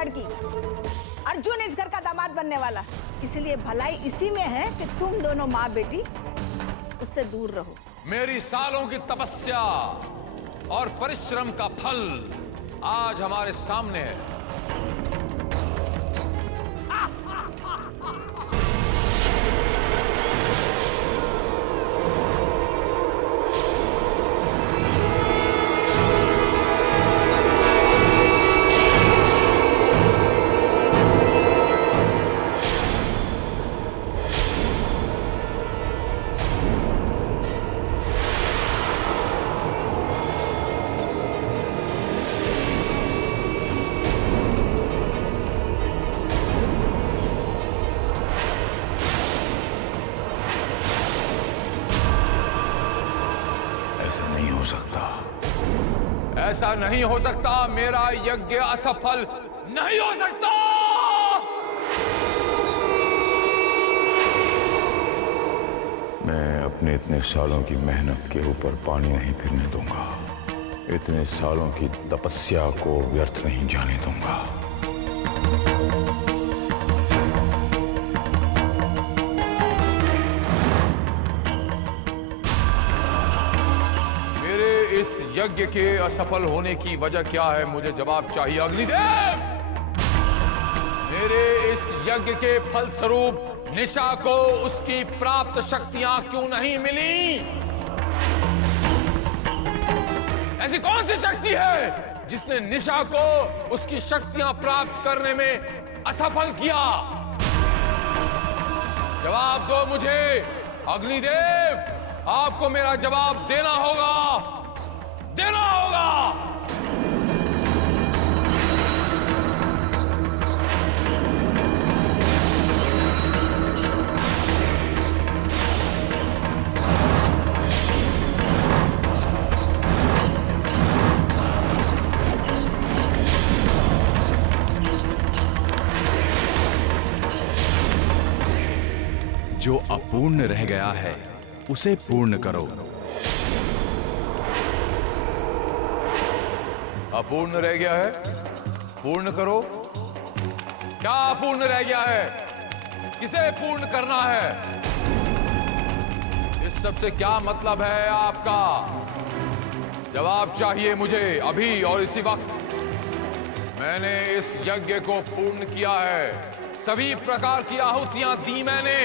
लड़की। अर्जुन इस घर का दामाद बनने वाला, इसलिए भलाई इसी में है कि तुम दोनों माँ बेटी उससे दूर रहो। मेरी सालों की तपस्या और परिश्रम का फल आज हमारे सामने है। ऐसा नहीं हो सकता, मेरा यज्ञ असफल नहीं हो सकता। मैं अपने इतने सालों की मेहनत के ऊपर पानी नहीं फिरने दूंगा, इतने सालों की तपस्या को व्यर्थ नहीं जाने दूंगा। इस यज्ञ के असफल होने की वजह क्या है, मुझे जवाब चाहिए अग्निदेव। मेरे इस यज्ञ के फलस्वरूप निशा को उसकी प्राप्त शक्तियां क्यों नहीं मिली? ऐसी कौन सी शक्ति है जिसने निशा को उसकी शक्तियां प्राप्त करने में असफल किया? जवाब दो मुझे अग्निदेव, आपको मेरा जवाब देना होगा, देना होगा। जो अपूर्ण रह गया है उसे पूर्ण करो। अपूर्ण रह गया है, पूर्ण करो। क्या अपूर्ण रह गया है? किसे पूर्ण करना है? इस सब से क्या मतलब है आपका? जवाब चाहिए मुझे अभी और इसी वक्त। मैंने इस यज्ञ को पूर्ण किया है, सभी प्रकार की आहुतियां दी मैंने,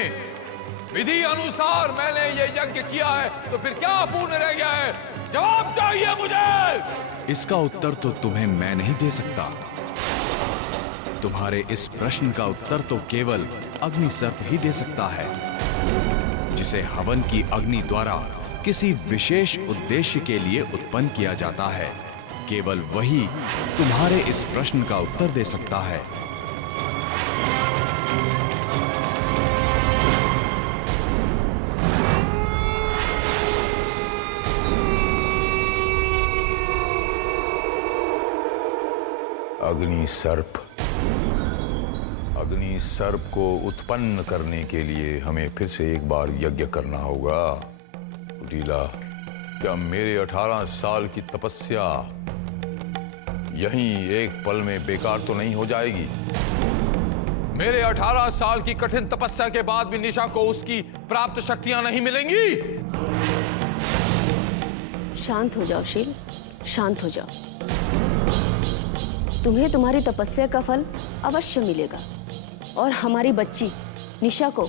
विधि अनुसार मैंने ये यज्ञ किया है, तो फिर क्या अपूर्ण रह गया है? जवाब चाहिए मुझे। इसका उत्तर तो तुम्हें मैं नहीं दे सकता। तुम्हारे इस प्रश्न का उत्तर तो केवल अग्नि सर्प ही दे सकता है, जिसे हवन की अग्नि द्वारा किसी विशेष उद्देश्य के लिए उत्पन्न किया जाता है। केवल वही तुम्हारे इस प्रश्न का उत्तर दे सकता है। अग्नि सर्प को उत्पन्न करने के लिए हमें फिर से एक बार यज्ञ करना होगा। कुटिला, क्या मेरे 18 साल की तपस्या यहीं एक पल में बेकार तो नहीं हो जाएगी? मेरे 18 साल की कठिन तपस्या के बाद भी निशा को उसकी प्राप्त शक्तियां नहीं मिलेंगी? शांत हो जाओ शील, शांत हो जाओ। तुम्हें तुम्हारी तपस्या का फल अवश्य मिलेगा और हमारी बच्ची निशा को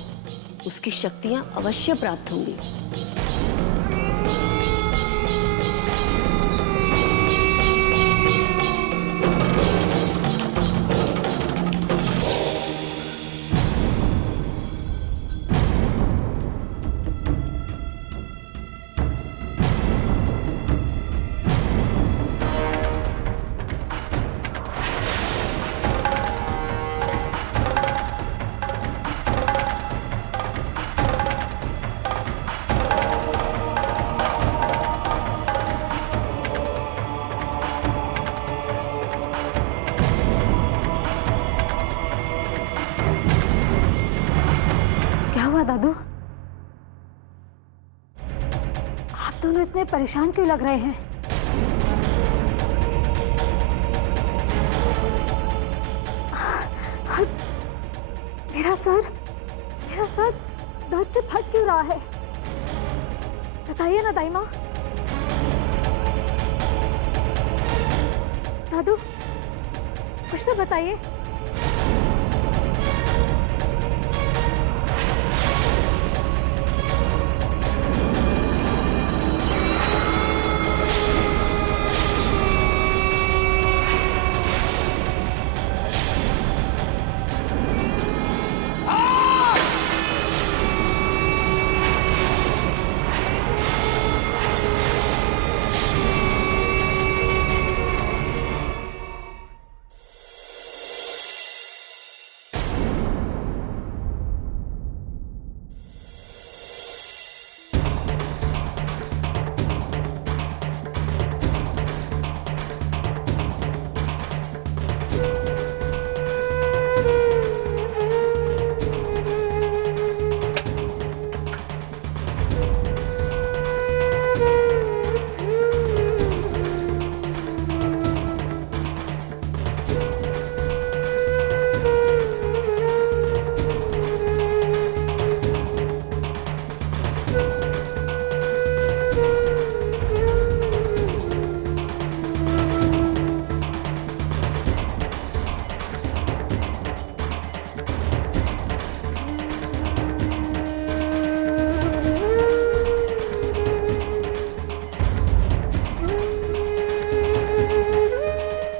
उसकी शक्तियां अवश्य प्राप्त होंगी। दादू, आप दोनों इतने परेशान क्यों लग रहे हैं? मेरा सर दर्द से फट क्यों रहा है? बताइए ना दाई माँ। दादू कुछ तो बताइए।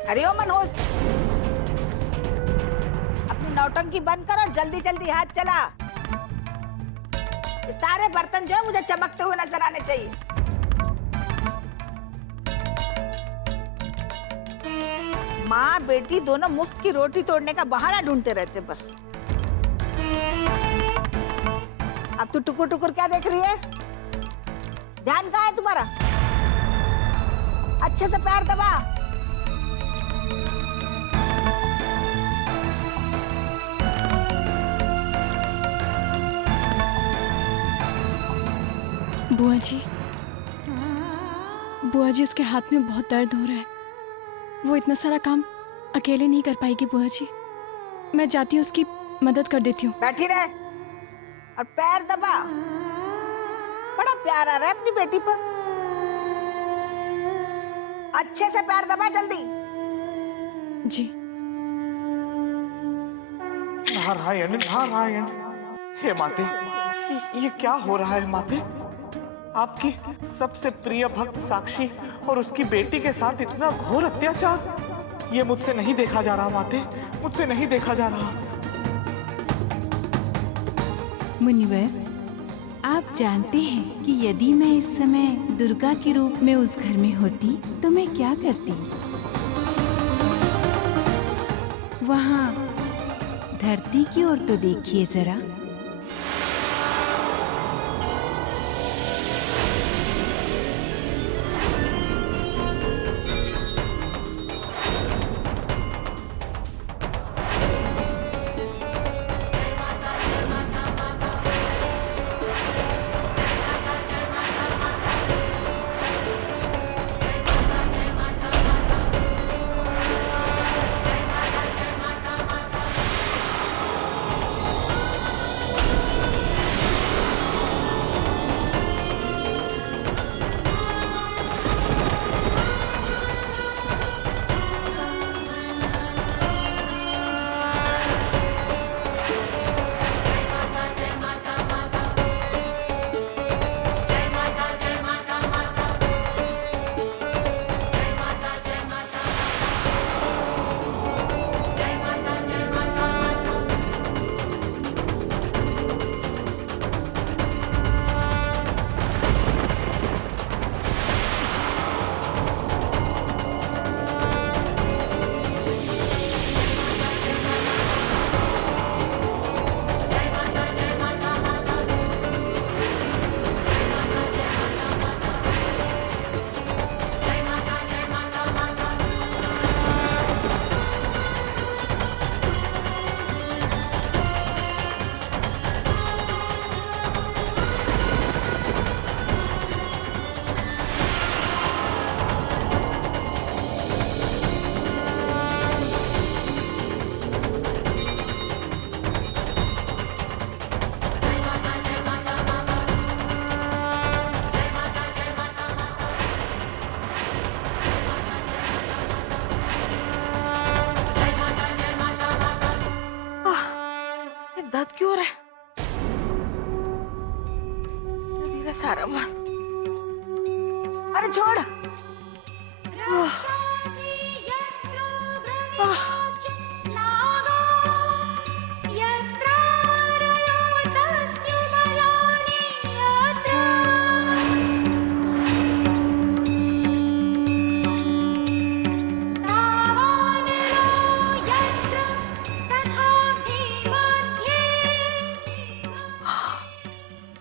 अरे ओ मनोज, अपनी नौटंकी बंद कर और जल्दी जल्दी हाथ चला। सारे बर्तन जो है मुझे चमकते हुए नजर आने चाहिए। माँ बेटी दोनों मुफ्त की रोटी तोड़ने का बहाना ढूंढते रहते बस। अब तू टुकुर टुकुर क्या देख रही है? ध्यान कहाँ है तुम्हारा? अच्छे से पैर दबा। बुआ जी उसके हाथ में बहुत दर्द हो रहा है। वो इतना सारा काम अकेले नहीं कर पाएगी बुआ जी। मैं जाती हूँ उसकी मदद कर देती हूँ। बैठी रहे और पैर दबा। बड़ा प्यार आ रहा है अपनी बेटी पर। अच्छे से पैर दबा जल्दी। जी। नारायण नारायण। हे माते, ये क्या हो रहा है माते? आपकी सबसे प्रिय भक्त साक्षी और उसकी बेटी के साथ इतना घोर अत्याचार, ये मुझसे नहीं देखा जा रहा माते, मुझसे नहीं देखा जा रहा। मुनिवर, आप जानते हैं कि यदि मैं इस समय दुर्गा के रूप में उस घर में होती तो मैं क्या करती? वहाँ धरती की ओर तो देखिए जरा। सारा बात। अरे छोड़।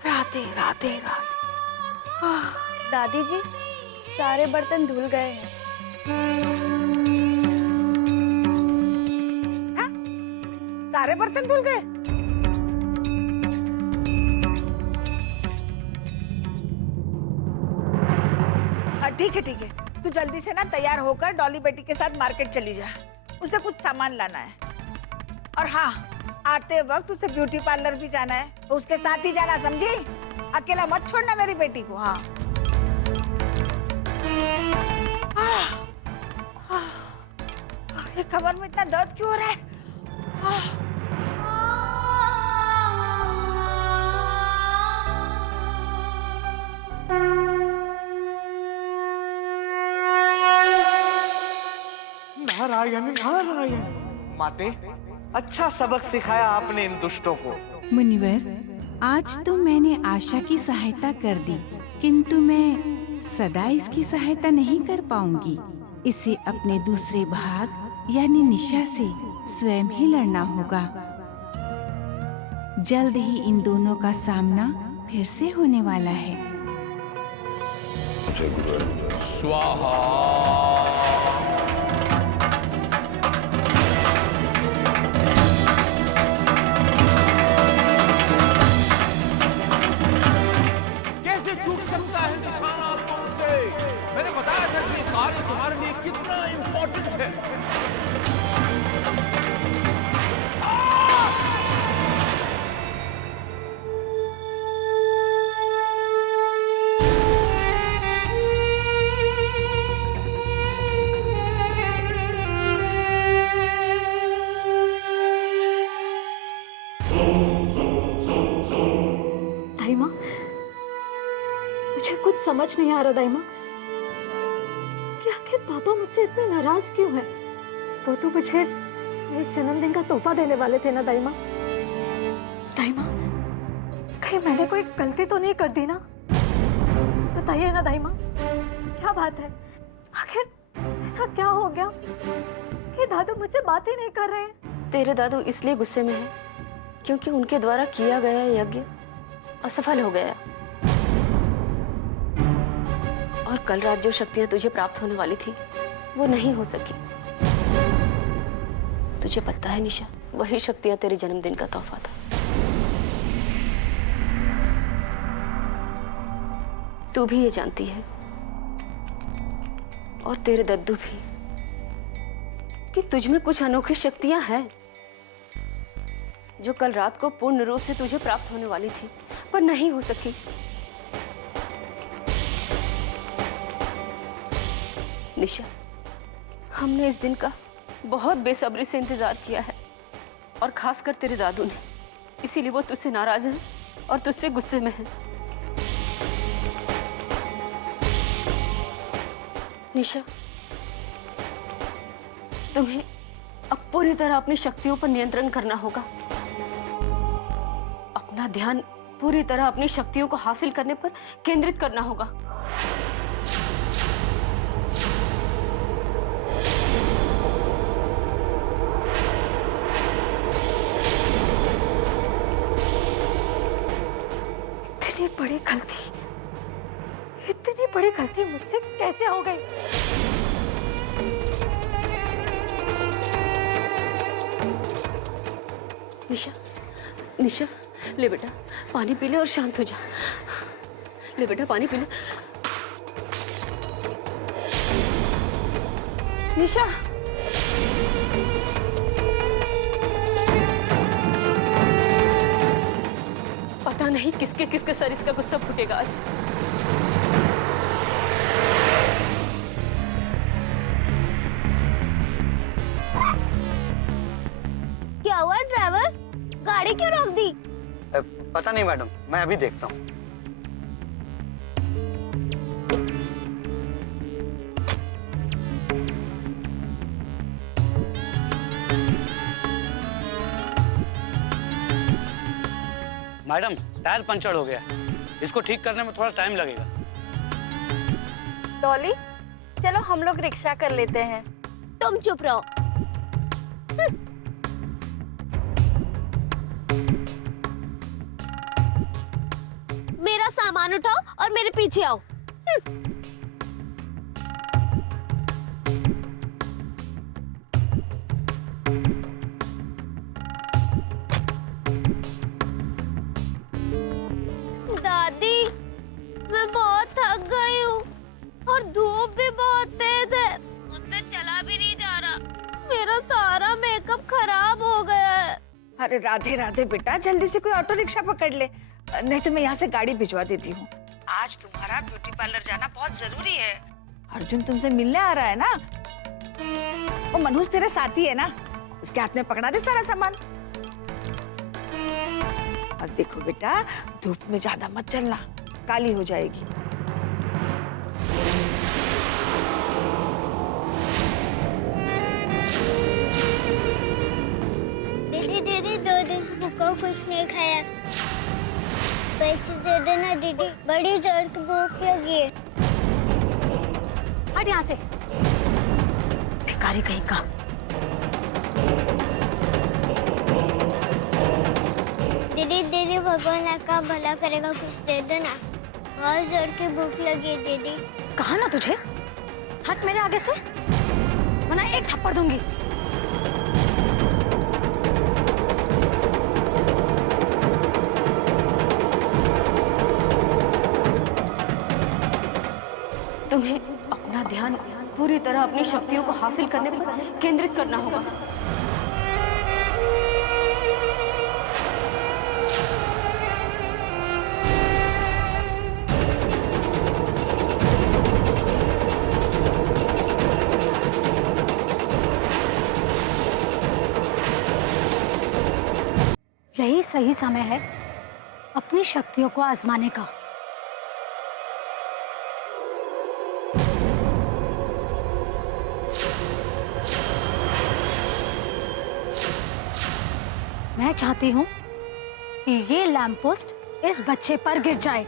राधे राधे राधे। दादी जी, सारे बर्तन धुल गए हैं। हाँ? सारे बर्तन धुल गए? ठीक है ठीक है, तू जल्दी से ना तैयार होकर डॉली बेटी के साथ मार्केट चली जा, उसे कुछ सामान लाना है। और हाँ, आते वक्त उसे ब्यूटी पार्लर भी जाना है, तो उसके साथ ही जाना, समझी? अकेला मत छोड़ना मेरी बेटी को। हाँ ये कमर में इतना दर्द क्यों हो रहा है? नारायण नारायण। माते, अच्छा सबक सिखाया आपने इन दुष्टों को। मुनिवर, आज तो मैंने आशा की सहायता कर दी, किंतु मैं सदा इसकी सहायता नहीं कर पाऊंगी। इसे अपने दूसरे भाग यानी निशा से स्वयं ही लड़ना होगा। जल्द ही इन दोनों का सामना फिर से होने वाला है। जय गुरुदेव। स्वाहा। कैसे चूक सकता है निशाना तुमसे? मैंने बताया था कि कार्य तुम्हारे लिए कितना इंपॉर्टेंट है। दाई माँ, मुझे कुछ समझ नहीं आ रहा दाई माँ कि आखिर पापा मुझसे इतने नाराज क्यों हैं? वो तो मुझे मेरे जन्मदिन का तोहफा देने वाले थे ना दाई माँ। दाई माँ, कहीं मैंने कोई गलती तो नहीं कर दी ना? बताइए ना दाई माँ, क्या बात है? आखिर ऐसा क्या हो गया कि दादू मुझसे बात ही नहीं कर रहे हैं? तेरे दादू इसलिए गुस्से में हैं क्योंकि उनके द्वारा किया गया यज्ञ असफल हो गया, और कल रात जो शक्तियां तुझे प्राप्त होने वाली थी वो नहीं हो सकी। तुझे पता है निशा, वही शक्तियां तेरे जन्मदिन का तोहफा था। तू भी ये जानती है और तेरे दद्दू भी कि तुझ में कुछ अनोखी शक्तियां हैं जो कल रात को पूर्ण रूप से तुझे प्राप्त होने वाली थी पर नहीं हो सकी। निशा, हमने इस दिन का बहुत बेसब्री से इंतजार किया है, और खासकर तेरे दादू ने, इसीलिए वो तुझसे नाराज हैं और तुझसे गुस्से में हैं। निशा, तुम्हें अब पूरी तरह अपनी शक्तियों पर नियंत्रण करना होगा। अपना ध्यान पूरी तरह अपनी शक्तियों को हासिल करने पर केंद्रित करना होगा। इतनी बड़ी गलती मुझसे कैसे हो गई? निशा, निशा, ले बेटा पानी पी ले और शांत हो जा। ले बेटा पानी पी ले। निशा, पता नहीं किसके किसके सर इसका गुस्सा फूटेगा आज। क्या हुआ ड्राइवर, गाड़ी क्यों रोक दी? पता नहीं मैडम, मैं अभी देखता हूँ। मैडम टायर पंचर हो गया, इसको ठीक करने में थोड़ा टाइम लगेगा। डॉली, चलो हम लोग रिक्शा कर लेते हैं। तुम चुप रहो। मेरा सामान उठाओ और मेरे पीछे आओ। दादी, मैं बहुत थक गई हूँ और धूप भी बहुत तेज है, मुझसे चला भी नहीं जा रहा। मेरा सारा मेकअप खराब हो गया है। अरे राधे राधे बेटा, जल्दी से कोई ऑटो रिक्शा पकड़ ले, नहीं तो मैं यहाँ से गाड़ी भिजवा देती हूँ। आज तुम्हारा ब्यूटी पार्लर जाना बहुत जरूरी है। अर्जुन तुमसे मिलने आ रहा है ना, वो मनोज तेरे साथी है ना, उसके हाथ में पकड़ा दे सारा सामान। और देखो बेटा, धूप में ज्यादा मत चलना, काली हो जाएगी। दीदी दीदी, 2 दिन से भूखा कुछ नहीं खाया, पैसे दे देना दीदी, बड़ी जोर की भूख लगी है। हट यहाँ से, भिखारी कहीं का। दीदी दीदी, भगवान आपका भला करेगा, कुछ दे दो ना, बहुत जोर की भूख लगी है दीदी। कहा ना तुझे, हट मेरे आगे से, वरना एक थप्पड़ दूंगी। तुम्हें अपना ध्यान पूरी तरह अपनी शक्तियों को हासिल करने पर केंद्रित करना होगा। यही सही समय है अपनी शक्तियों को आजमाने का। मैं चाहती हूँ कि ये लैंप पोस्ट इस बच्चे पर गिर जाए।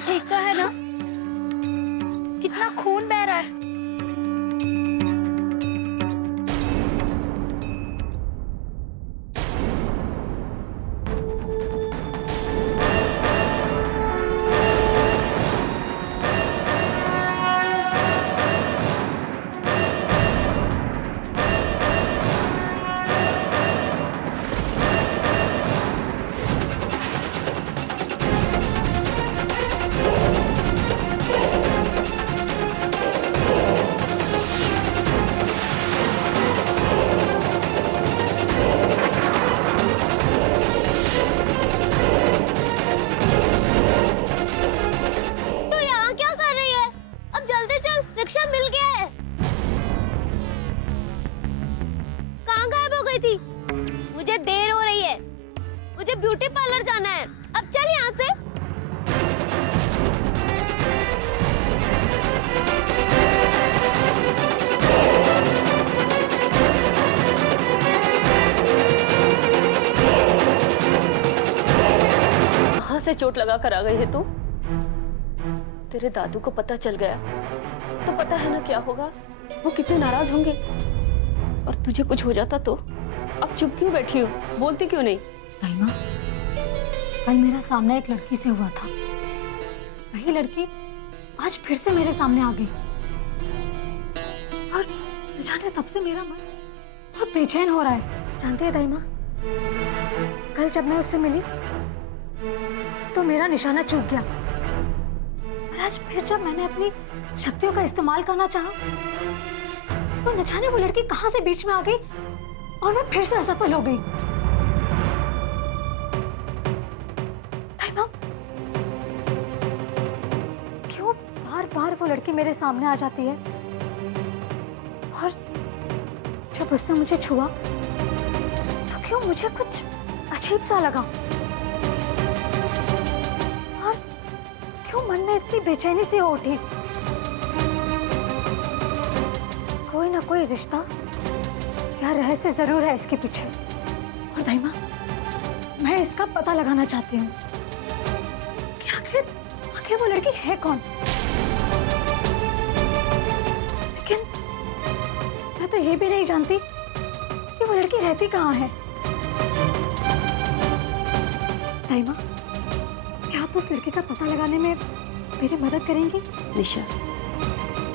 ठीक तो है ना? कितना खून बह रहा है। मुझे देर हो रही है, मुझे ब्यूटी पार्लर जाना है, अब चल यहाँ से। कहाँ से चोट लगा कर आ गई है तू? तेरे दादू को पता चल गया तो पता है ना क्या होगा, वो कितने नाराज होंगे। और तुझे कुछ हो जाता तो? अब चुप क्यों बैठी हो, बोलती क्यों नहीं? दाइमा, कल मेरा सामना एक लड़की से हुआ था, वही लड़की आज फिर से मेरे सामने आ गई और न जाने तब से मेरा मन बहुत बेचैन हो रहा है। जानते हैं दाइमा, कल जब मैं उससे मिली तो मेरा निशाना चूक गया, और आज फिर जब मैंने अपनी शक्तियों का इस्तेमाल करना चाहा तो न जाने वो लड़की कहां से बीच में आ गई और मैं फिर से असफल हो गई। दाइमा, क्यों बार बार वो लड़की मेरे सामने आ जाती है, और जब उसने मुझे छुआ तो क्यों मुझे कुछ अजीब सा लगा, और क्यों मन में इतनी बेचैनी सी हो उठी। कोई ना कोई रिश्ता या रहस्य जरूर है इसके पीछे, और दाइमा मैं इसका पता लगाना चाहती हूँ कि आखिर वो लड़की है कौन। लेकिन मैं तो ये भी नहीं जानती कि वो लड़की रहती कहाँ है। दाइमा, क्या आप उस लड़की का पता लगाने में मेरी मदद करेंगी? निशा,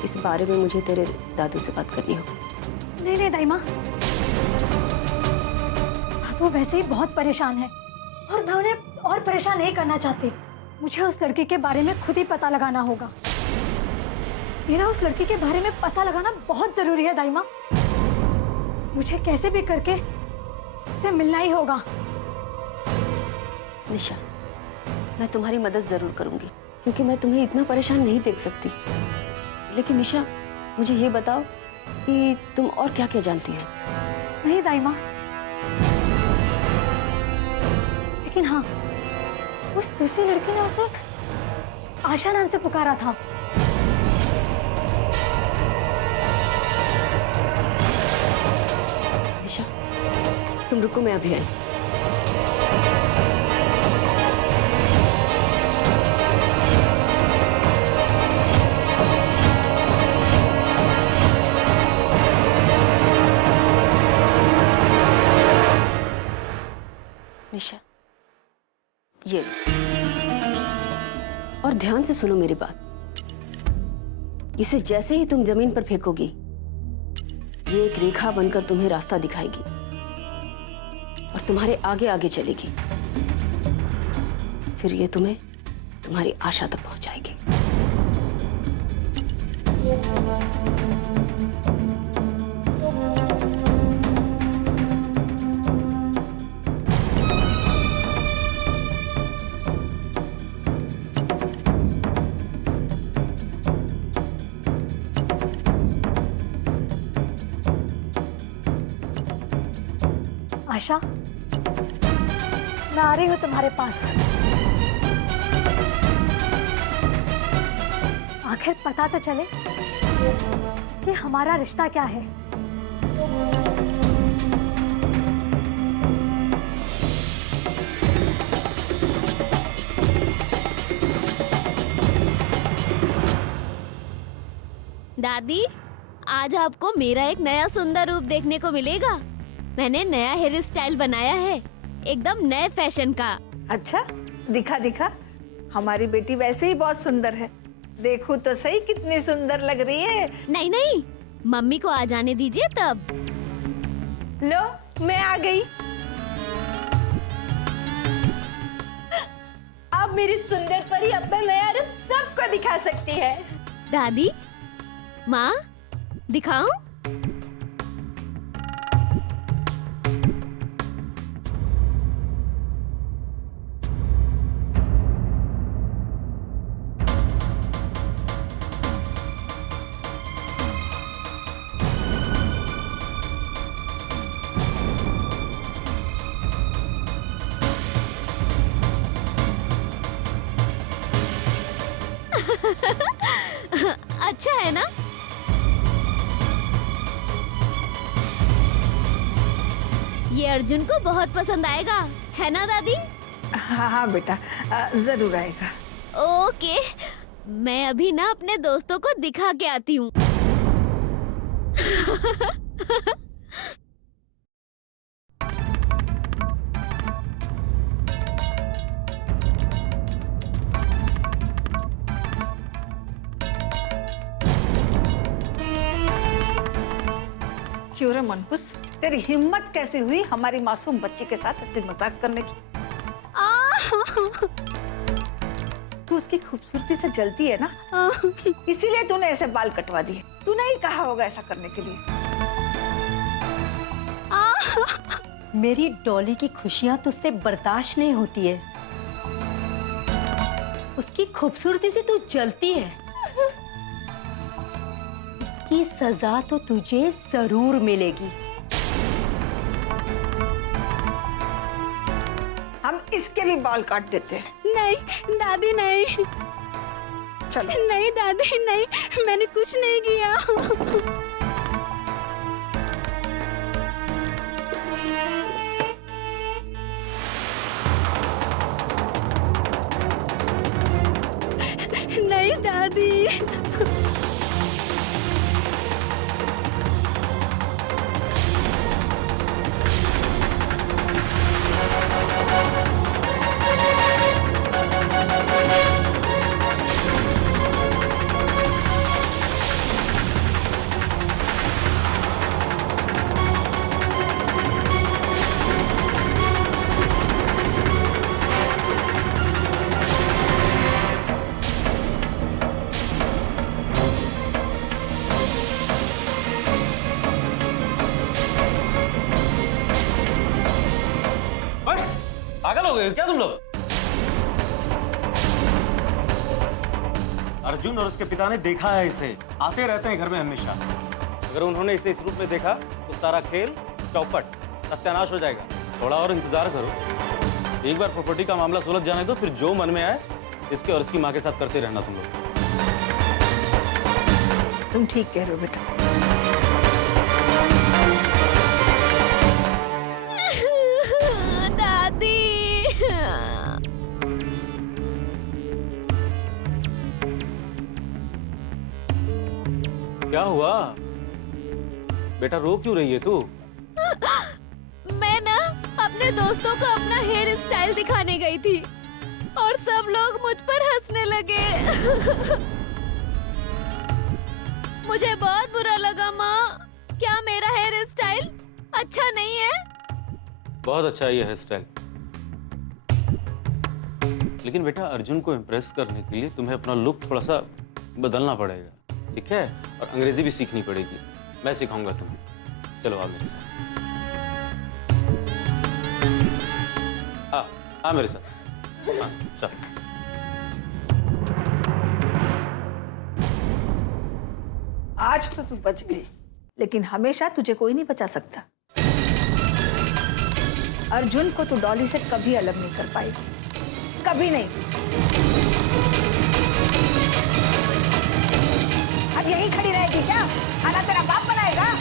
इस बारे में मुझे तेरे दादू से बात करनी होगी। नहीं नहीं दाइमा, दादू वैसे ही बहुत परेशान है और मैं उन्हें और परेशान नहीं करना चाहती। मुझे उस लड़की के बारे में खुद ही पता लगाना होगा। मेरा उस लड़की के बारे में पता लगाना बहुत जरूरी है दाइमा। मुझे कैसे भी करके उससे मिलना ही होगा। निशा, मैं तुम्हारी मदद जरूर करूंगी, क्योंकि मैं तुम्हें इतना परेशान नहीं देख सकती। लेकिन निशा, मुझे ये बताओ कि तुम और क्या क्या जानती हो? नहीं दाइमा, लेकिन हाँ, उस दूसरी लड़की ने उसे आशा नाम से पुकारा था। निशा, तुम रुको, मैं अभी आई। निशा, ये और ध्यान से सुनो मेरी बात। इसे जैसे ही तुम जमीन पर फेंकोगी, ये एक रेखा बनकर तुम्हें रास्ता दिखाएगी और तुम्हारे आगे आगे चलेगी। फिर ये तुम्हें तुम्हारी आशा तक पहुंचाएगी। आशा, मैं आ रही हूँ तुम्हारे पास। आखिर पता तो चले कि हमारा रिश्ता क्या है। दादी, आज आपको मेरा एक नया सुंदर रूप देखने को मिलेगा। मैंने नया हेयर स्टाइल बनाया है, एकदम नए फैशन का। अच्छा, दिखा दिखा। हमारी बेटी वैसे ही बहुत सुंदर है। देखो तो सही कितनी सुंदर लग रही है। नहीं नहीं, मम्मी को आ जाने दीजिए तब। लो, मैं आ गई। अब मेरी सुंदर परी अपना नया रूप सबको दिखा सकती है। दादी, माँ, दिखाऊं? अच्छा है ना? ये अर्जुन को बहुत पसंद आएगा, है ना दादी? हाँ हाँ बेटा, जरूर आएगा। ओके, मैं अभी ना अपने दोस्तों को दिखा के आती हूँ। क्यों रे मनपुस, तेरी हिम्मत कैसे हुई हमारी मासूम बच्ची के साथ ऐसे मजाक करने की? तू उसकी खूबसूरती से जलती है ना, इसीलिए तूने ऐसे बाल कटवा दिए। तूने ही कहा होगा ऐसा करने के लिए। मेरी डॉली की खुशियां तुझसे बर्दाश्त नहीं होती है। उसकी खूबसूरती से तू जलती है। इसकी सजा तो तुझे जरूर मिलेगी। हम इसके भी बाल काट देते हैं। नहीं दादी नहीं, चलो। नहीं दादी नहीं, मैंने कुछ नहीं किया। नहीं दादी। पागल हो गए हो क्या तुम लोग? अर्जुन और उसके पिता ने देखा है इसे, आते रहते हैं घर में हमेशा। अगर उन्होंने इसे इस रूप में देखा तो सारा खेल चौपट, सत्यानाश हो जाएगा। थोड़ा और इंतजार करो, एक बार प्रॉपर्टी का मामला सुलझ जाने दो, फिर जो मन में आए इसके और इसकी माँ के साथ करते रहना तुम लोग। तुम ठीक कह रहे हो बेटा। क्या हुआ बेटा, रो क्यों रही है तू? मैं ना अपने दोस्तों को अपना हेयर स्टाइल दिखाने गई थी और सब लोग मुझ पर हंसने लगे। मुझे बहुत बुरा लगा माँ। क्या मेरा हेयर स्टाइल अच्छा नहीं है? बहुत अच्छा है ये हेयर स्टाइल, लेकिन बेटा अर्जुन को इम्प्रेस करने के लिए तुम्हें अपना लुक थोड़ा सा बदलना पड़ेगा, ठीक है? और अंग्रेजी भी सीखनी पड़ेगी, मैं सिखाऊंगा तुम्हें। चलो आओ मेरे साथ। हाँ मेरे साथ। हाँ चल। आज तो तू बच गई, लेकिन हमेशा तुझे कोई नहीं बचा सकता। अर्जुन को तू डॉली से कभी अलग नहीं कर पाएगी, कभी नहीं। अब यहीं खड़ी रहेगी क्या? खाना तेरा बाप बनाएगा?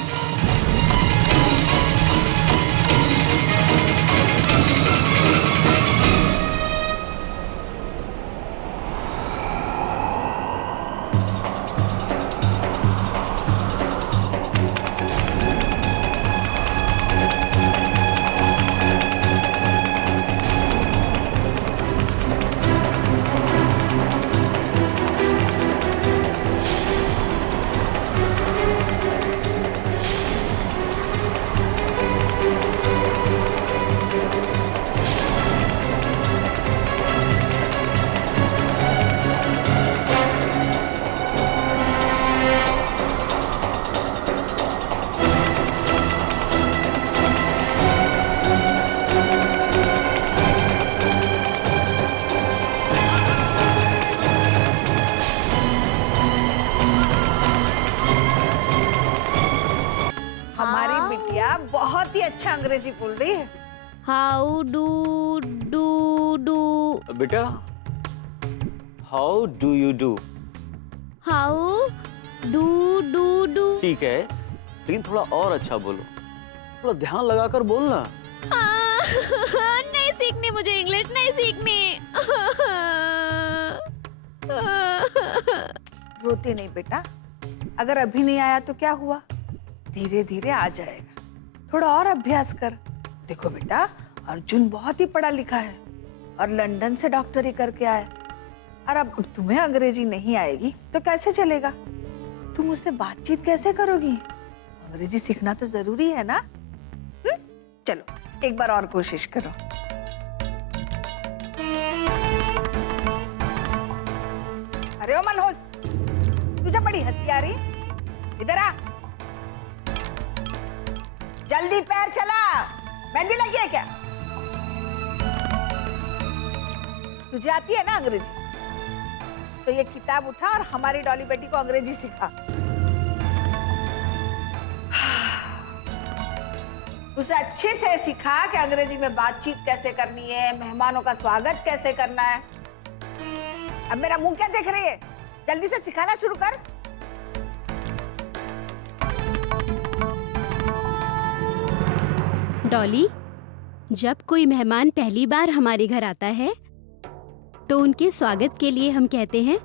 हमारी बिटिया बहुत ही अच्छा अंग्रेजी बोल रही है। हाउ डू बेटा how do you do? How do ठीक है, लेकिन थोड़ा और अच्छा बोलो, थोड़ा ध्यान लगाकर बोलना। नहीं सीखनी मुझे इंग्लिश, नहीं सीखनी। रोती नहीं बेटा, अगर अभी नहीं आया तो क्या हुआ, धीरे धीरे आ जाएगा। थोड़ा और अभ्यास कर। देखो बेटा, अर्जुन बहुत ही पढ़ा लिखा है और लंदन से डॉक्टरी करके आया, और अब तुम्हें अंग्रेजी नहीं आएगी तो कैसे चलेगा? तुम उससे बातचीत कैसे करोगी? अंग्रेजी सीखना तो जरूरी है ना। चलो एक बार और कोशिश करो। अरे ओ मनहूस, तुझे बड़ी हंसी आ रही, इधर आ। जल्दी पैर चला, मेहंदी लगी है क्या? तुझे आती है ना अंग्रेजी? तो ये किताब उठा और हमारी डॉली बेटी को अंग्रेजी सिखा। उसे अच्छे से सिखा कि अंग्रेजी में बातचीत कैसे करनी है, मेहमानों का स्वागत कैसे करना है। अब मेरा मुंह क्या देख रही है? जल्दी से सिखाना शुरू कर। डॉली, जब कोई मेहमान पहली बार हमारे घर आता है तो उनके स्वागत के लिए हम कहते हैं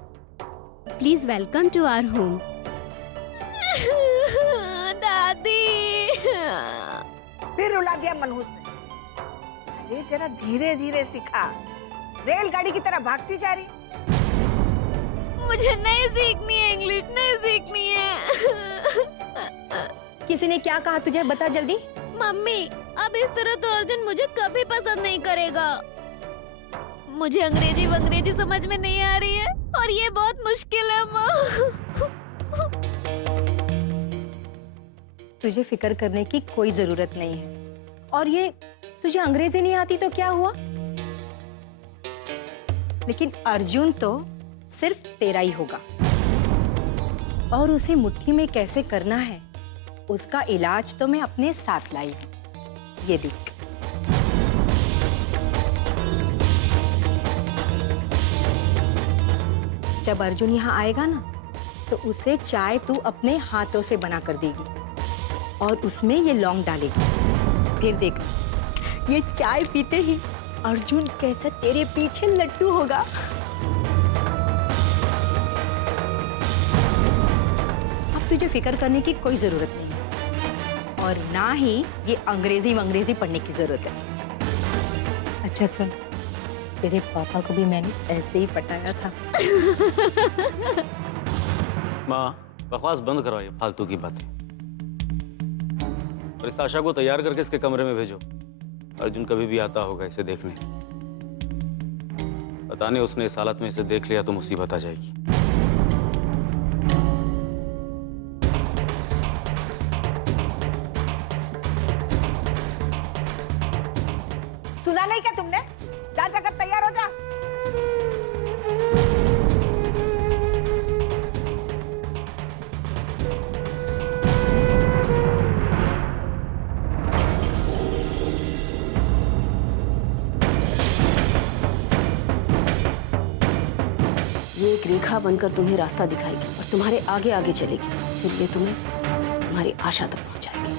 please welcome to our home. दादी। फिर रुला दिया मनहूस ने। अरे जरा धीरे धीरे सिखा, रेलगाड़ी की तरह भागती जा रही। मुझे नहीं सीखनी है इंग्लिश, नहीं सीखनी है। किसी ने क्या कहा तुझे? बता जल्दी। मम्मी, अब इस तरह तो अर्जुन मुझे कभी पसंद नहीं करेगा। मुझे अंग्रेजी समझ में नहीं आ रही है और ये बहुत मुश्किल है माँ। तुझे फिक्र करने की कोई जरूरत नहीं है। और ये तुझे अंग्रेजी नहीं आती तो क्या हुआ? लेकिन अर्जुन तो सिर्फ तेरा ही होगा और उसे मुट्ठी में कैसे करना है उसका इलाज तो मैं अपने साथ लाई हूं। ये देख। जब अर्जुन यहाँ आएगा ना तो उसे चाय तू अपने हाथों से बना कर देगी और उसमें ये लौंग डालेगी। फिर देख, ये चाय पीते ही अर्जुन कैसे तेरे पीछे लट्टू होगा। अब तुझे फिक्र करने की कोई जरूरत नहीं है और ना ही ये अंग्रेजी पढ़ने की जरूरत है। अच्छा सुन, तेरे पापा को भी मैंने ऐसे ही पटाया था। माँ, बकवास बंद करो, ये फालतू की बातें। और इस आशा को तैयार करके इसके कमरे में भेजो। अर्जुन कभी भी आता होगा इसे देखने। पता नहीं उसने इस हालत में इसे देख लिया तो मुसीबत आ जाएगी। सुना नहीं क्या तुमने? जा जाकर तैयार हो जा। ये एक रेखा बनकर तुम्हें रास्ता दिखाएगी और तुम्हारे आगे आगे चलेगी, फिर ये तुम्हें तुम्हारी आशा तक पहुंचाएगी।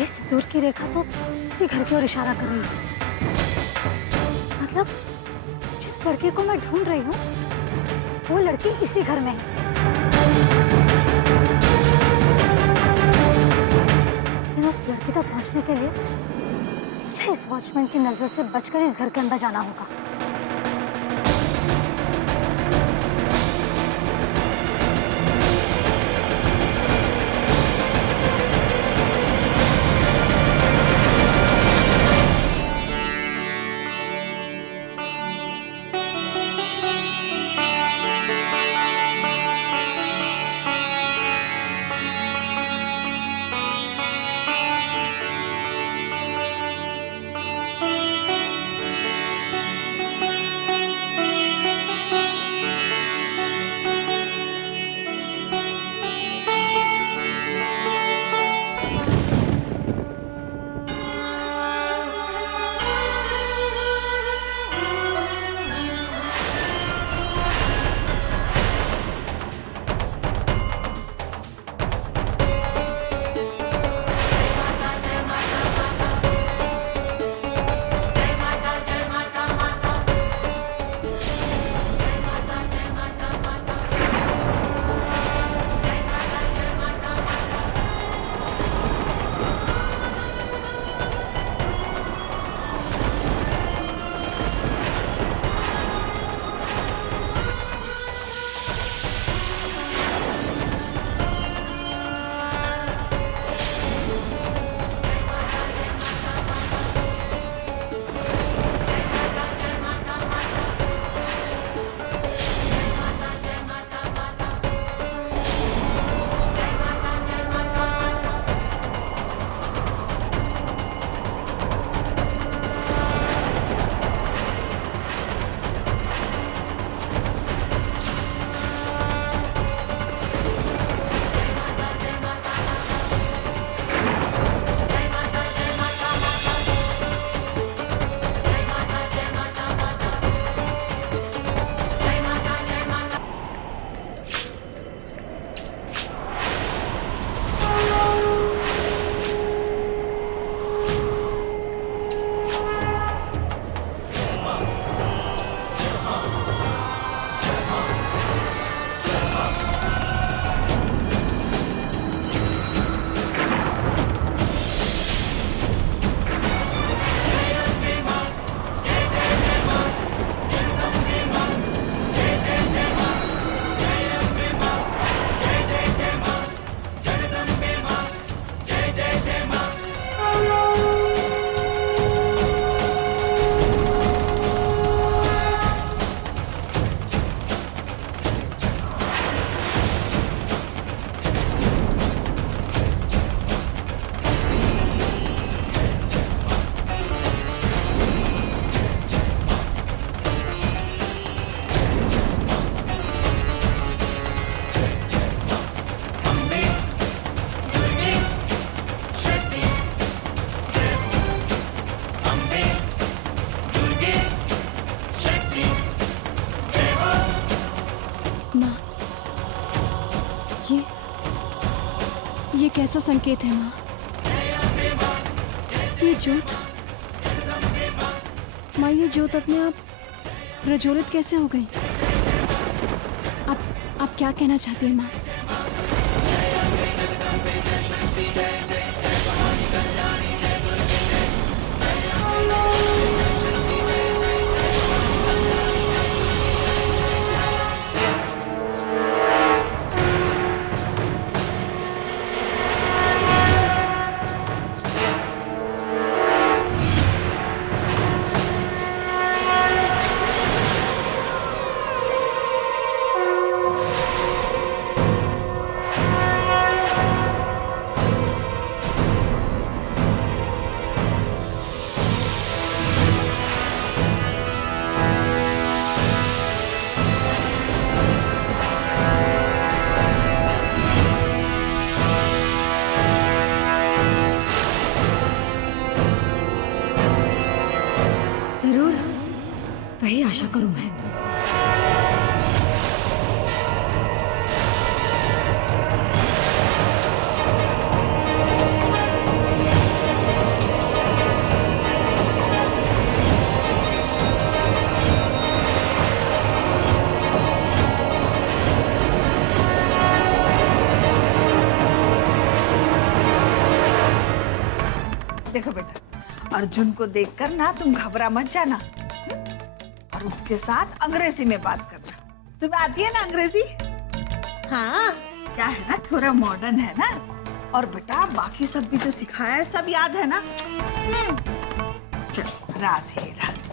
ये सिंदूर की रेखा तो इसी घर की ओर इशारा कर रही है। मतलब जिस लड़के को मैं ढूंढ रही हूँ वो लड़की इसी घर में है। लेकिन उस लड़की तक पहुंचने के लिए मुझे इस वॉचमैन की नजर से बचकर इस घर के अंदर जाना होगा। कैसा संकेत है माँ? ये ज्योत, माँ ये ज्योत अपने आप प्रज्वलित कैसे हो गई? आप क्या कहना चाहती हैं माँ? जरूर वही आशा करूं मैं। देखो बेटा, अर्जुन को देखकर ना तुम घबरा मत जाना, और उसके साथ अंग्रेजी में बात करना। तुम्हें आती है ना अंग्रेजी? हाँ, क्या है ना, थोड़ा मॉडर्न है ना। और बेटा बाकी सब भी जो सिखाया है सब याद है ना? चल, राधे राधे।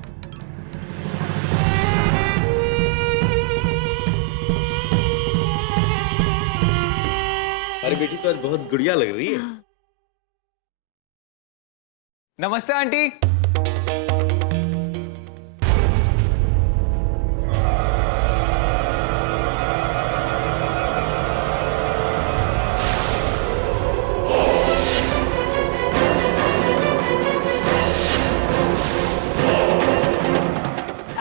अरे बेटी तो आज बहुत गुड़िया लग रही है। नमस्ते आंटी।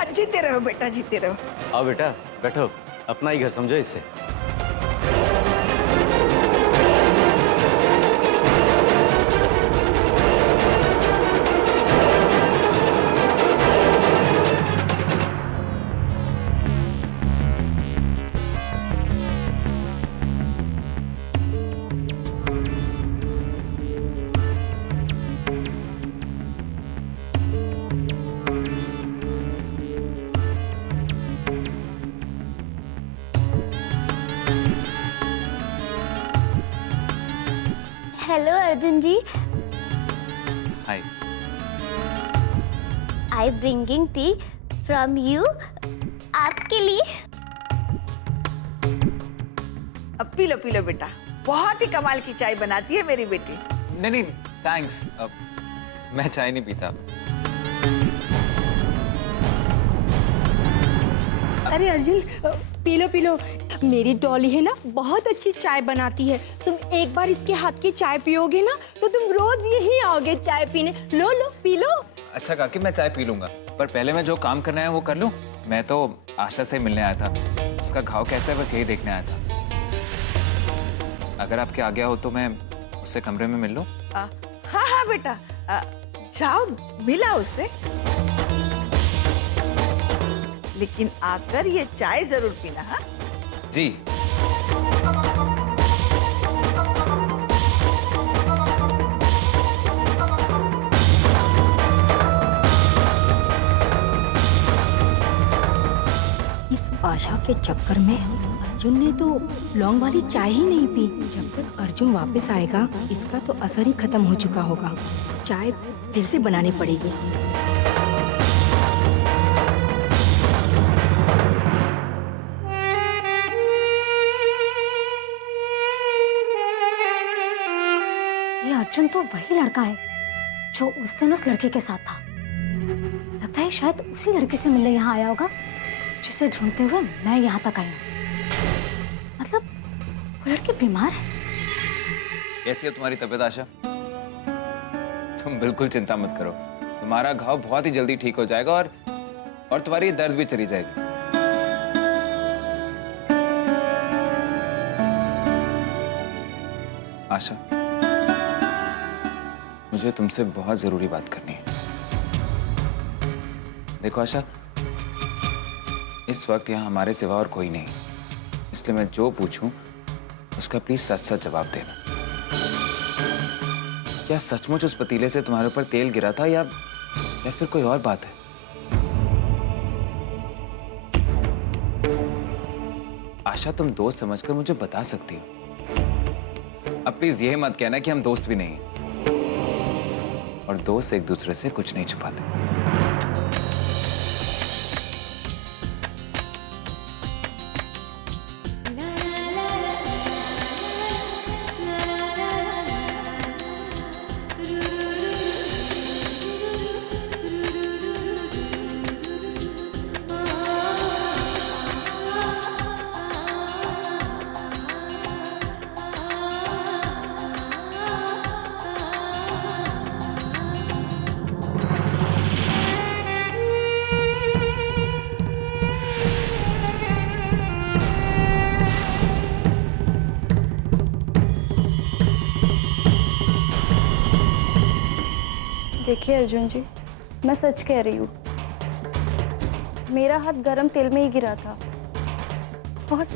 जीते रहो बेटा, जीते रहो। आओ बेटा बैठो, अपना ही घर समझो इसे। Hello Arjun ji. Hi. I bringing tea from you, आपके लिए। अब पी लो बेटा, बहुत ही कमाल की चाय बनाती है मेरी बेटी। नहीं थैंक्स, मैं चाय नहीं पीता। अरे अर्जुन, पी लो। मेरी डॉली है ना, बहुत अच्छी चाय बनाती है। तुम एक बार इसके हाथ की चाय पियोगे ना तो तुम रोज यही आओगे चाय पीने। लो पी लो। अच्छा काकी, मैं चाय पी लूंगा, पर पहले मैं जो काम करना है वो कर लूं। मैं तो आशा से मिलने आया था, उसका घाव कैसा है बस यही देखने आया था। अगर आपके आज्ञा हो तो मैं उससे कमरे में मिल लूं? हाँ बेटा, जाओ मिला उससे, लेकिन आकर ये चाय जरूर पीना। हाँ जी। इस आशा के चक्कर में अर्जुन ने तो लौंग वाली चाय ही नहीं पी। जब तक अर्जुन वापस आएगा इसका तो असर ही खत्म हो चुका होगा। चाय फिर से बनानी पड़ेगी। ये अर्जुन तो वही लड़का है जो उस दिन उस लड़के के साथ था। लगता है शायद उसी लड़की से मिलने यहाँ आया होगा जिसे ढूंढते हुए मैं यहाँ तक आई हूँ। मतलब वो लड़की बीमार है। कैसी है तुम्हारी तबीयत आशा? तुम बिल्कुल चिंता मत करो, तुम्हारा घाव बहुत ही जल्दी ठीक हो जाएगा और तुम्हारी दर्द भी चली जाएगी। आशा मुझे तुमसे बहुत जरूरी बात करनी है। देखो आशा, इस वक्त यहाँ हमारे सिवा और कोई नहीं, इसलिए मैं जो पूछूं उसका प्लीज सच सच जवाब देना। क्या सचमुच उस पतीले से तुम्हारे ऊपर तेल गिरा था या फिर कोई और बात है? आशा, तुम दोस्त समझकर मुझे बता सकती हो। अब प्लीज यह मत कहना कि हम दोस्त भी नहीं हैं। और दोस्त एक दूसरे से कुछ नहीं छुपाते। देखिए अर्जुन जी, मैं सच कह रही हूँ। मेरा हाथ गरम तेल में ही गिरा था और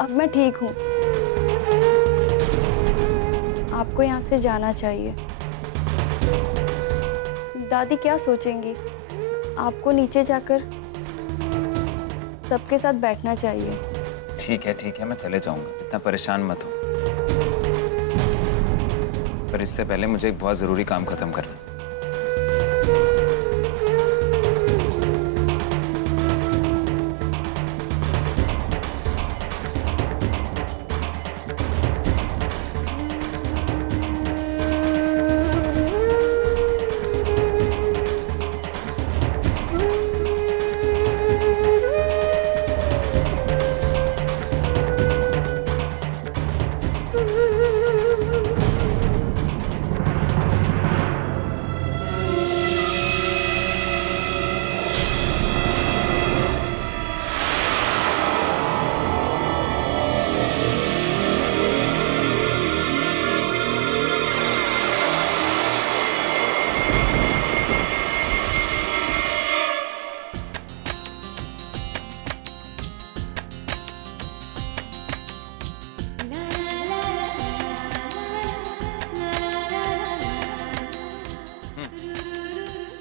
अब मैं ठीक हूँ। आपको यहाँ से जाना चाहिए। दादी क्या सोचेंगी? आपको नीचे जाकर सबके साथ बैठना चाहिए। ठीक है, मैं चले जाऊंगा, इतना परेशान मत हो। पर इससे पहले मुझे एक बहुत जरूरी काम खत्म करना है।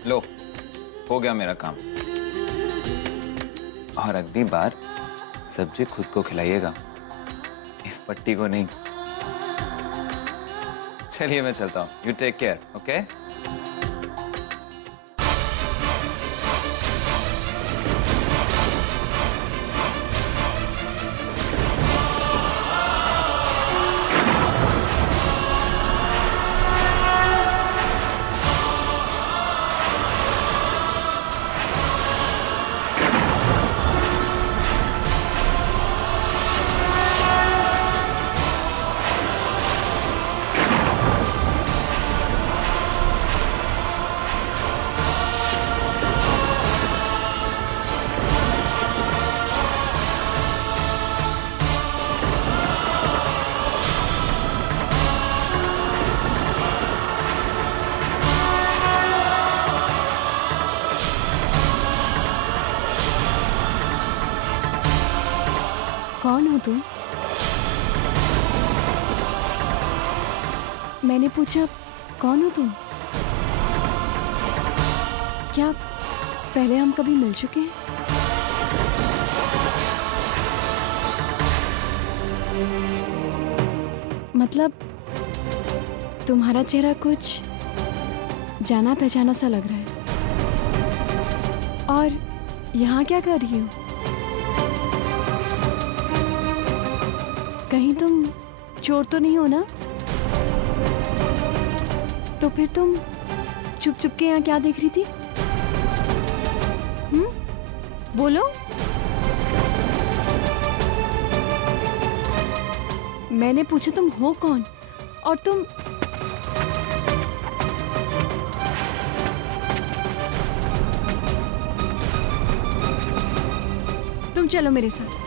लो, हो गया मेरा काम। और अगली बार सब्जी खुद को खिलाइएगा, इस पट्टी को नहीं। चलिए मैं चलता हूँ। You take care, okay? कौन हो तुम? मैंने पूछा कौन हो तुम? क्या पहले हम कभी मिल चुके हैं? मतलब तुम्हारा चेहरा कुछ जाना पहचाना सा लग रहा है। और यहाँ क्या कर रही हो? कहीं तुम चोर तो नहीं हो ना? तो फिर तुम चुप चुप के यहाँ क्या देख रही थी? बोलो। मैंने पूछा तुम हो कौन और तुम चलो मेरे साथ।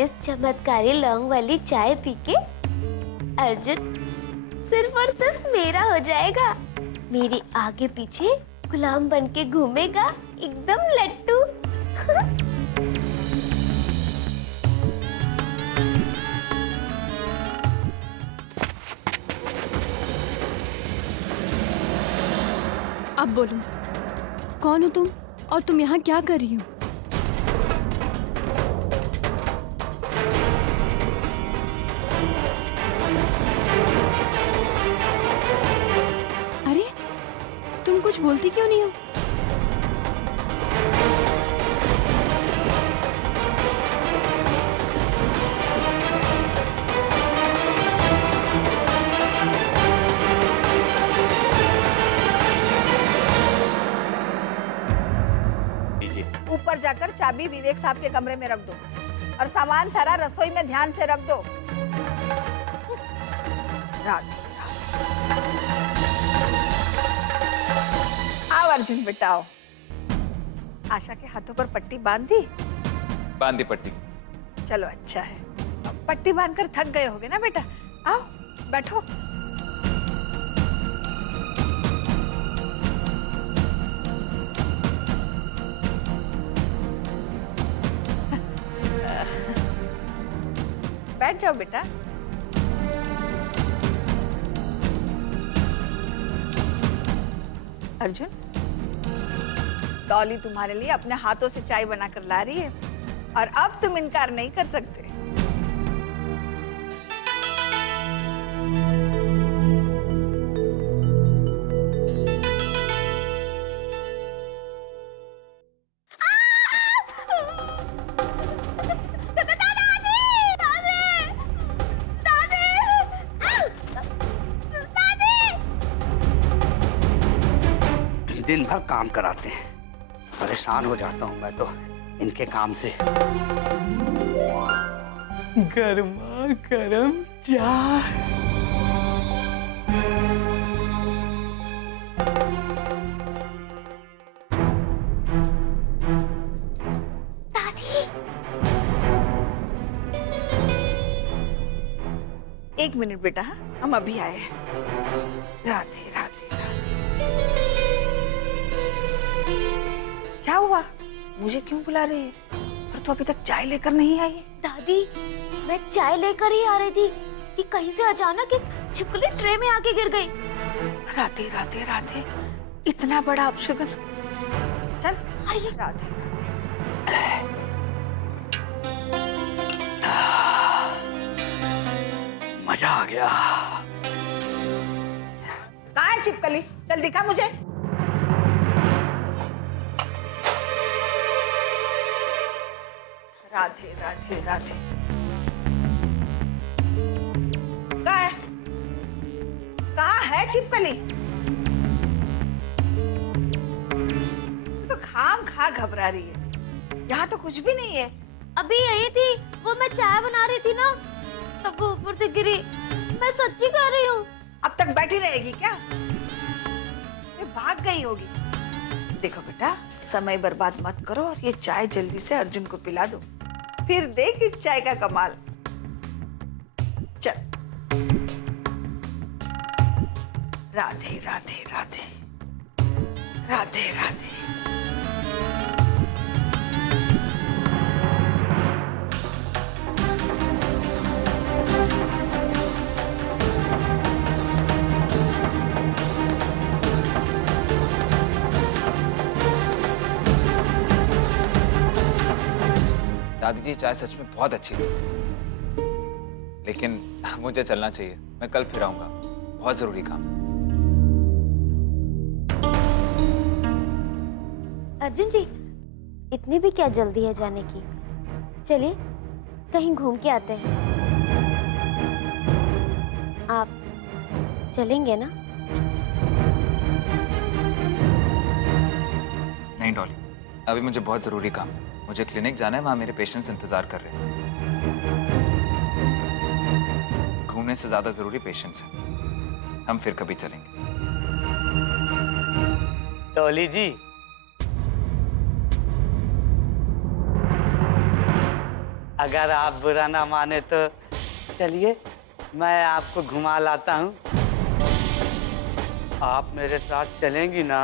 इस चमत्कारी लौंग वाली चाय पी के अर्जुन सिर्फ और सिर्फ मेरा हो जाएगा। मेरे आगे पीछे गुलाम बन के घूमेगा, एकदम लट्टू। अब बोलो, कौन हो तुम और तुम यहाँ क्या कर रही हो? अरे तुम कुछ बोलती क्यों नहीं हो? ऊपर जाकर चाबी विवेक साहब के कमरे में रख दो और सामान सारा रसोई में ध्यान से रख दो। रात आओ अर्जुन बेटा आओ। आशा के हाथों पर पट्टी बांध दी? बांधी पट्टी। चलो अच्छा है, अब पट्टी बांधकर थक गए होगे ना बेटा। आओ बैठो। बैठ जाओ बेटा। अर्जुन, डॉली तुम्हारे लिए अपने हाथों से चाय बनाकर ला रही है और अब तुम इनकार नहीं कर सकते। दिन भर काम कराते हैं, परेशान हो जाता हूँ मैं तो इनके काम से। गर्मा गर्म चाय। एक मिनट बेटा, हम अभी आए हैं। राधे राधे। क्या हुआ? मुझे क्यों बुला रही है? और तू अभी तक चाय लेकर नहीं आई? दादी, मैं चाय लेकर ही आ रही थी कि कहीं से अचानक एक छिपकली ट्रे में आके गिर गई। राधे राधे राधे, इतना बड़ा अपशगुन। चल आइए। राधे राधे। मजा आ गया। कहाँ है छिपकली? चल दिखा मुझे। राधे राधे राधे। कहाँ है? कहाँ है छिपकली? तो खाम खा घबरा रही है। यहाँ तो कुछ भी नहीं है। अभी यही थी, वो मैं चाय बना रही थी ना, तब वो ऊपर से गिरी। मैं सच्ची कह रही हूँ। अब तक बैठी रहेगी क्या? ये भाग गई होगी। देखो बेटा, समय बर्बाद मत करो और ये चाय जल्दी से अर्जुन को पिला दो, फिर देख इस चाय का कमाल। चल। राधे राधे राधे। राधे राधे। दादी जी, चाय सच में बहुत अच्छी थी, लेकिन मुझे चलना चाहिए। मैं कल फिर आऊंगा, बहुत जरूरी काम। अर्जुन जी, इतनी भी क्या जल्दी है जाने की? चलिए कहीं घूम के आते हैं। आप चलेंगे ना? नहीं डॉली, अभी मुझे बहुत जरूरी काम है। मुझे क्लिनिक जाना है, वहां मेरे पेशेंट्स इंतजार कर रहे हैं। घूमने से ज्यादा जरूरी पेशेंट्स हैं। हम फिर कभी चलेंगे। डॉली जी, अगर आप बुरा ना माने तो चलिए मैं आपको घुमा लाता हूँ। आप मेरे साथ चलेंगी ना?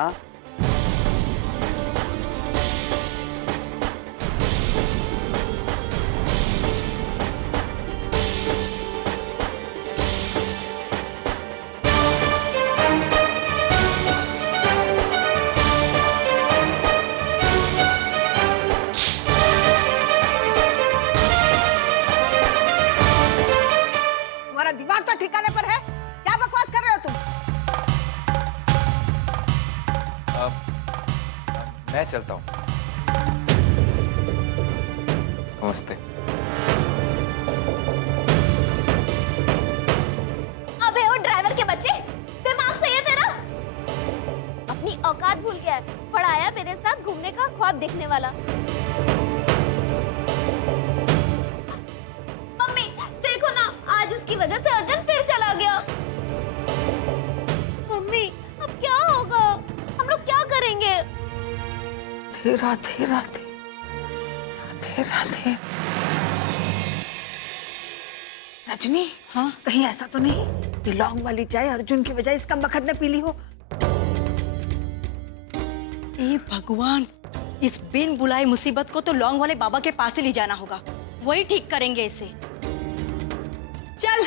दिमाग तो ठिकाने पर है? क्या बकवास कर रहे हो तुम? मैं चलता हूँ। नमस्ते। अबे वो ड्राइवर के बच्चे, दिमाग सही है तेरा? अपनी औकात भूल गया है। पढ़ाया मेरे साथ घूमने का ख्वाब देखने वाला। मम्मी देखो ना, आज उसकी वजह से अर्जुन फिर चला गया। मम्मी अब क्या होगा? हम लोग क्या करेंगे? राधे राधे राधे राधे। रजनी, हाँ कहीं ऐसा तो नहीं कि लौंग वाली चाय अर्जुन की वजह इस कम बखत ने पी ली हो? ए भगवान, इस बिन बुलाई मुसीबत को तो लौंग वाले बाबा के पास ही ले जाना होगा। वही ठीक करेंगे इसे। चल।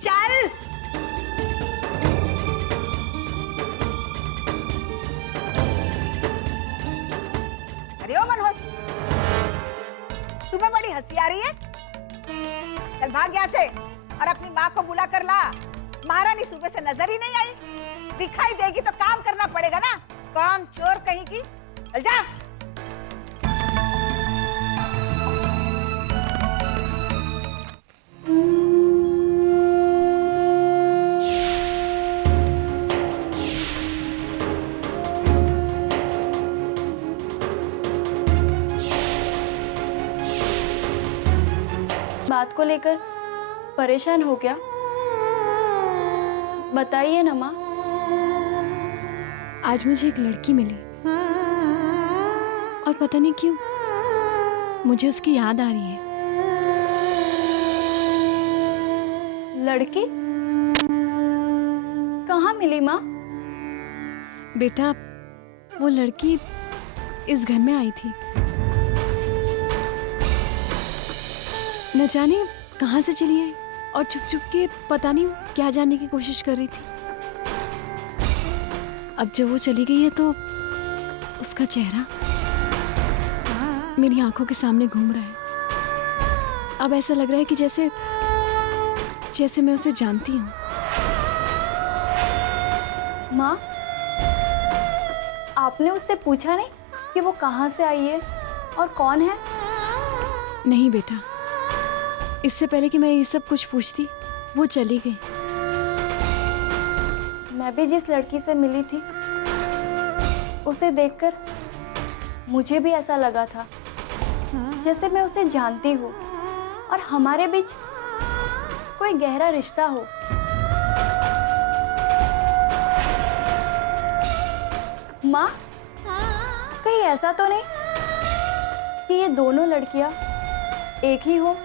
चल। अरे ओ मनोज, तुम्हें बड़ी हंसी आ रही है? चल भाग यहाँ से और अपनी माँ को बुला कर ला। महारानी सुबह से नजर ही नहीं आई। दिखाई देगी तो काम करना पड़ेगा ना। काम चोर कहीं की। चल जा। बात को लेकर परेशान हो क्या? बताइए ना माँ। आज मुझे एक लड़की मिली और पता नहीं क्यों मुझे उसकी याद आ रही है। लड़की कहाँ मिली माँ? बेटा, वो लड़की इस घर में आई थी। न जाने कहाँ से चली आई और छुप छुप के पता नहीं क्या जानने की कोशिश कर रही थी। अब जब वो चली गई है तो उसका चेहरा मेरी आंखों के सामने घूम रहा है। अब ऐसा लग रहा है कि जैसे मैं उसे जानती हूँ। माँ, आपने उससे पूछा नहीं कि वो कहाँ से आई है और कौन है? नहीं बेटा, इससे पहले कि मैं ये सब कुछ पूछती वो चली गई। मैं भी जिस लड़की से मिली थी उसे देखकर मुझे भी ऐसा लगा था जैसे मैं उसे जानती हूँ और हमारे बीच कोई गहरा रिश्ता हो। माँ, कहीं ऐसा तो नहीं कि ये दोनों लड़कियाँ एक ही हो?